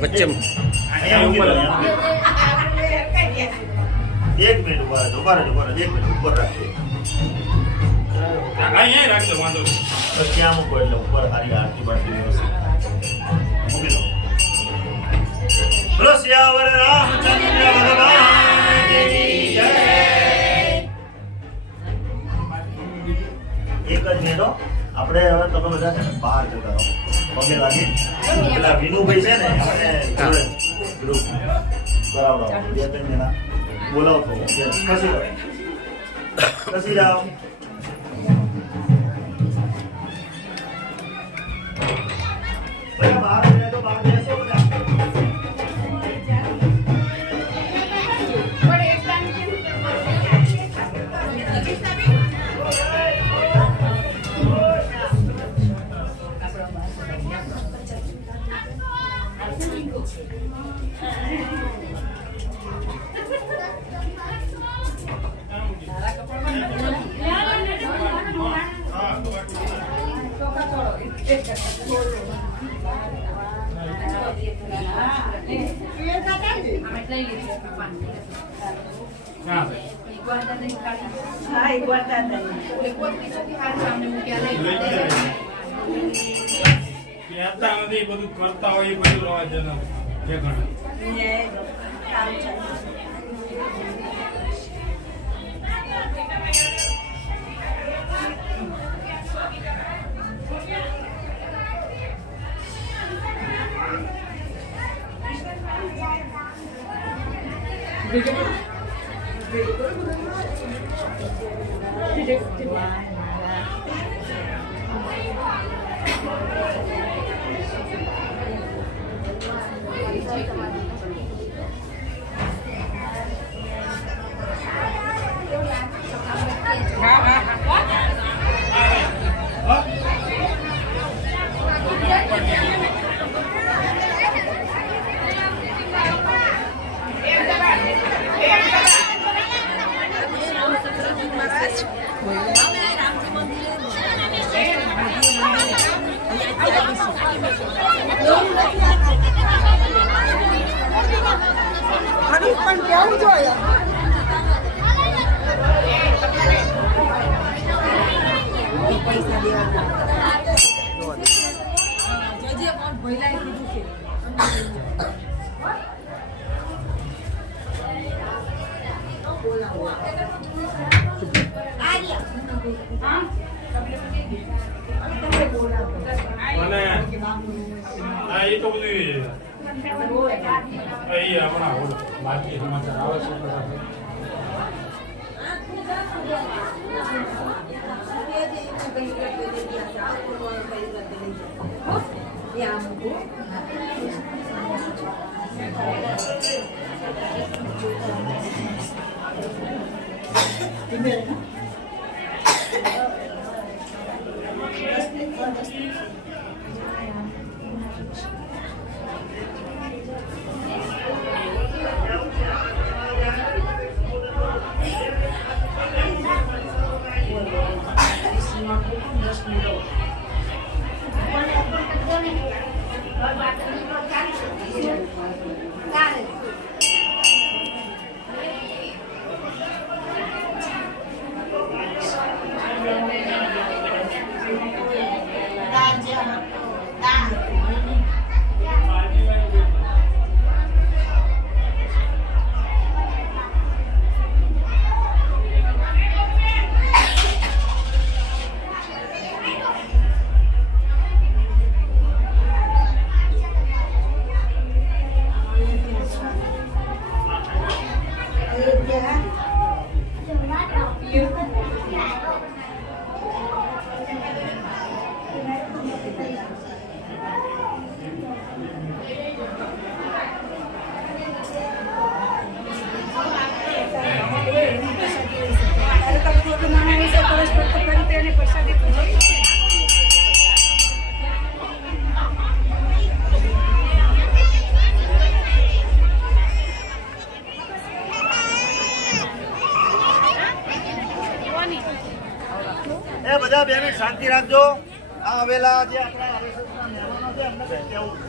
वच्चे एक मिनट दोबारा एक मिनट ऊपर रखिए रख लो वांधो तो क्या मुको એટલે ઉપર હારી આરતી બારતી વ્યવસ્થિત મૂકી દો બોલો સિયાવર રામચંદ્ર ભગવાન કી જય એક જ મેળો આપણે હવે તમે બધા છે ને બહાર જતા રહો પગે લાગી પેલા વિનુભાઈ છે ને આપણે ગ્રુપ કરાવડો બે ત્રણ જણા બોલાવતો કસી જાઓ બહાર તો બહાર બેસો બધા બધું કરતા હોય બધું રવા જન્મ પણ કેવું જોઈએ પૈસા દેવાના જોજે કોણ ભઈલાઈ કીધું છે એ તો બધું આપણા બાકી સમાચાર આવે છે 2 મિનિટ શાંતિ રાખજો. આ આવેલા જે આપણા RSSના મહેમાનો છે એમને કંઈ કહેવું છે.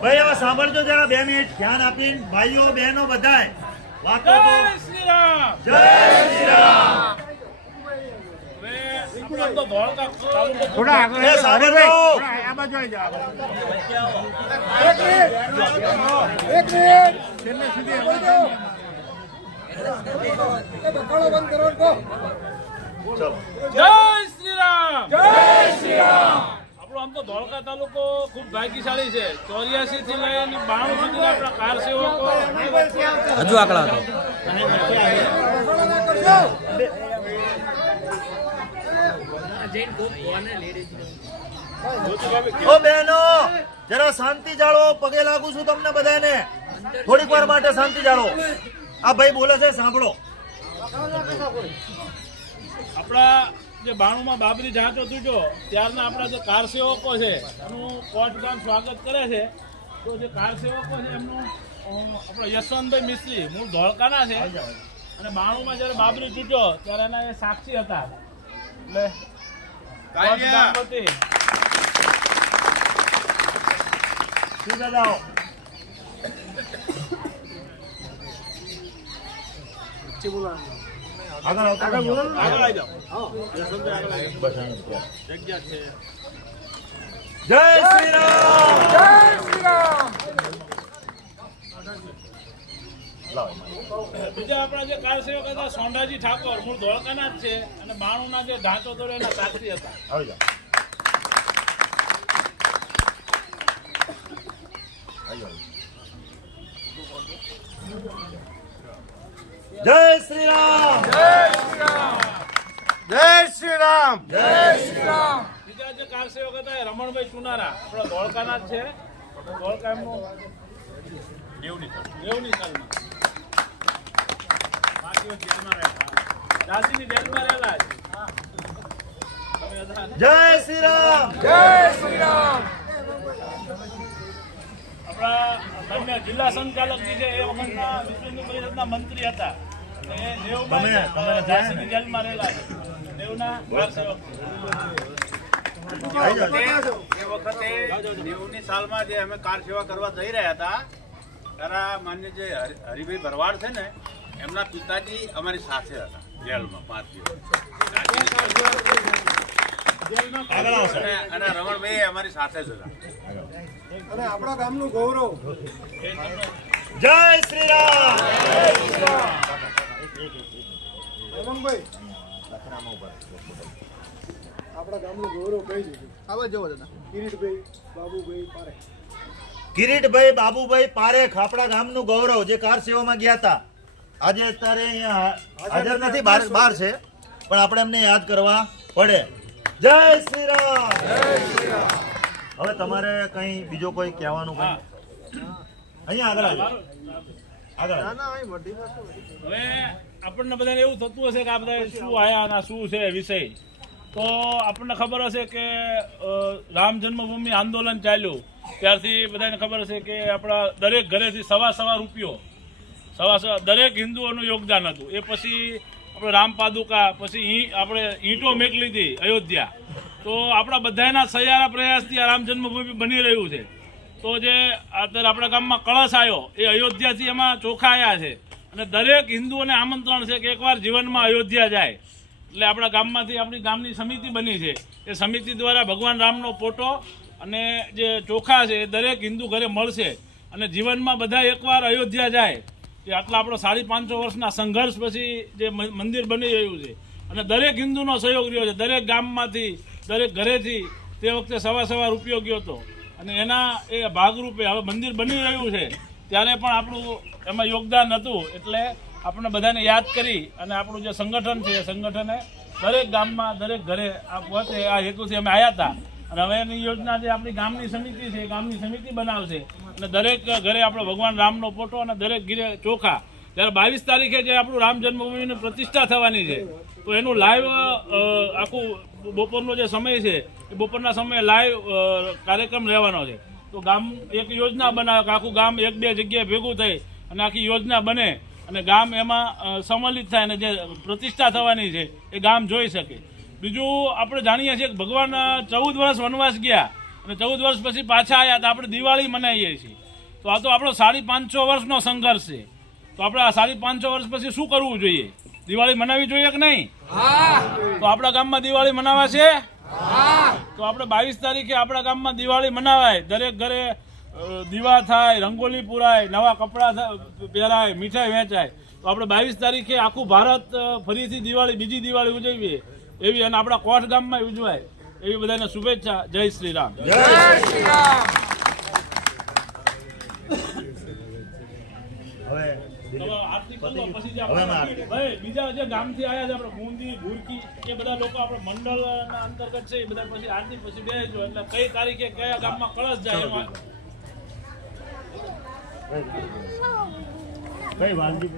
ભાઈ હવે સાંભળજો જરા 2 મિનિટ ધ્યાન આપીને ભાઈઓ બહેનો બધાય વાતો તો જય શ્રી રામ. જય શ્રી રામ. હવે આપણે તો ધોળકા તાલુકો થોડા આગળ એ સાંભળજો. આ બાજુ આવી જાઓ છેલ્લે સુધી ચલો જય શ્રી રામ. આપણો આમ તો ધોળકા તાલુકો ખૂબ ભાગ્યશાળી છે. 84 થી લઈને 92 સુધી આપણા કાર સેવકો હજુ આકડા હતો. ઓ બહેનો જરા શાંતિ જાળવો. પગે લાગુ છું તમને બધાને. થોડીક વાર માટે શાંતિ જાળવો. આ ભાઈ બોલે છે સાંભળો. આપણા જે 92 માં બાબરી ઢાંચો તૂટ્યો ત્યારના આપણા જે કાર સેવકો છે એનું કોટગામ સ્વાગત કરે છે. તો જે કાર સેવકો છે એમનું આપણા યશવંતભાઈ મિસ્ત્રી મૂળ ધોળકાના છે અને 92 માં જયારે બાબરી તૂટ્યો ત્યારે એના એ સાક્ષી હતા. એટલે કોટગામ વતી શું દાદા આગળ આવતા આગળ આવી જાઓ. યશવંતભાઈ આગળ આવી જાઓ. જગ્યા છે. જય શ્રી રામ. બીજા આપણા જે કાર સેવક હતા સોંઢાજી ઠાકોર મૂળ ધોળકાના જ છે અને 92 ના જે ઢાંચો તોડ્યો એના સાક્ષી હતા. આવી જાઓ. જય શ્રી રામ. જય શ્રી રામ. બીજા જે કાર સેવક હતા એ રમણભાઈ ચુનારા આપણા ધોળકાના જ છે. ધોળકા એમનું દેવની સાલમાં બાકીઓ જેલમાં રહેતા. દાદીની જેલમાં રહેલા છે. તમે હતા? જય શ્રી રામ. આપણા માન્ય જિલ્લા સંચાલક જે છે એ વખતના વિશ્વ હિન્દુ પરિષદના મંત્રી હતા. અને એ દેવભાઈ દાદીની જેલમાં રહેલા છે. દેવના કાર સેવક છે. એ વખતે દેવની સાલમાં જે અમે કાર સેવા કરવા જઈ રહ્યા હતા ત્યારે માન્ય જે હરિભાઈ ભરવાડ છે ને એમના પિતાજી અમારી સાથે હતા જેલમાં 5 દિવસ. આગળ આવશો. અને રમણભાઈ અમારી સાથે જ હતા. અને આપણા ગામનું ગૌરવ. જય શ્રી રામ. રમણભાઈ આપણા ગામનું ગૌરવ કઈ દીધું. આવા જવો દાદા. કિરીટભાઈ બાબુભાઈ પારેખ. કિરીટભાઈ બાબુભાઈ પારેખ આપણા ગામનું ગૌરવ જે કાર સેવામાં ગયા હતા. આજે અત્યારે અહીંયા હાજર નથી, બહાર છે, પણ આપણે એમને યાદ કરવા પડે. જય શ્રી રામ. હવે તમારે કઈ બીજો કોઈ કહેવાનું કઈ અહીંયા આગળ આવજો. આગળ આવજો. હવે આપણને બધાને એવું થતું હશે કે આ બધા શું આયા અને શું છે વિષય. તો આપણને ખબર હશે કે રામ જન્મભૂમિ આંદોલન ચાલ્યું ત્યારથી બધાને ખબર હશે કે આપણા દરેક ઘરેથી સવા રૂપિયો દરેક હિન્દુઓનું યોગદાન હતું. એ પછી આપણે રામ પાદુકા, પછી આપણે ઈંટો મેકલી હતી અયોધ્યા. તો આપણા બધાના સહિયારા પ્રયાસથી આ રામ જન્મભૂમિ બની રહ્યું છે. તો જે અત્યારે આપણા ગામમાં કળશ આવ્યો એ અયોધ્યાથી એમાં ચોખા આવ્યા છે અને દરેક હિન્દુઓને આમંત્રણ છે કે એકવાર જીવનમાં અયોધ્યા જાય. એટલે આપણા ગામમાંથી આપણી ગામની સમિતિ બની છે. એ સમિતિ દ્વારા ભગવાન રામનો ફોટો અને જે ચોખા છે એ દરેક હિન્દુ ઘરે મળશે અને જીવનમાં બધા એકવાર અયોધ્યા જાય. કે આટલા આપણો 550 વર્ષના સંઘર્ષ પછી જે મંદિર બની રહ્યું છે અને દરેક હિન્દુનો સહયોગ રહ્યો છે. દરેક ગામમાંથી દરેક ઘરેથી તે વખતે સવા રૂપિયો ગયો હતો અને એના એ ભાગરૂપે હવે મંદિર બની રહ્યું છે ત્યારે પણ આપણું એમાં યોગદાન હતું. એટલે આપણે બધાને યાદ કરી અને આપણું જે સંગઠન છે એ સંગઠને દરેક ગામમાં દરેક ઘરે આ પોતે આ હેતુથી અમે આવ્યા હતા. અને હવે એની યોજના જે આપણી ગામની સમિતિ છે એ ગામની સમિતિ બનાવશે અને દરેક ઘરે આપણો ભગવાન રામનો ફોટો અને દરેક ઘરે ચોખા. ત્યારે 22 તારીખે જે આપણું રામ જન્મભૂમિની પ્રતિષ્ઠા થવાની છે તો એનું લાઈવ આખું બપોરનો જે સમય છે એ બપોરના સમયે લાઈવ કાર્યક્રમ રહેવાનો છે. તો ગામ એક યોજના બનાવે કે આખું ગામ 1-2 જગ્યાએ ભેગું થઈ અને આખી યોજના બને અને ગામ એમાં સંમલિત થાય અને જે પ્રતિષ્ઠા થવાની છે એ ગામ જોઈ શકે. બીજું આપણે જાણીએ છીએ કે ભગવાન 14 વર્ષ વનવાસ ગયા અને 14 વર્ષ પછી પાછા આવ્યા તો આપણે દિવાળી મનાવીએ છીએ. તો આ તો આપણો 550 વર્ષનો સંઘર્ષ છે. તો આપણે આ 550 વર્ષ પછી શું કરવું જોઈએ? દિવાળી મનાવવી જોઈએ કે નહીં? તો આપણા ગામમાં દિવાળી મનાવા છે? તો આપણે 22 તારીખે આપણા ગામમાં દિવાળી મનાવાય. દરેક ઘરે દીવા થાય, રંગોલી પૂરાય, નવા કપડાં પહેરાય, મીઠાઈ વહેંચાય. તો આપણે 22 તારીખે આખું ભારત ફરીથી દિવાળી બીજી દિવાળી ઉજવીએ એવી અને આપણા કોઠ ગામમાં ઉજવાય એવી બધાને શુભેચ્છા. જય શ્રી રામ. હવે બીજા જે ગામથી આવ્યા છે આપણે બુંદી ભૂરકી એ બધા લોકો આપણે મંડળના અંતર્ગત છે એ બધા પછી આરતી પછી બેસજો એટલે કઈ તારીખે કયા ગામમાં કળશ જાય એમાં કઈ વાલજી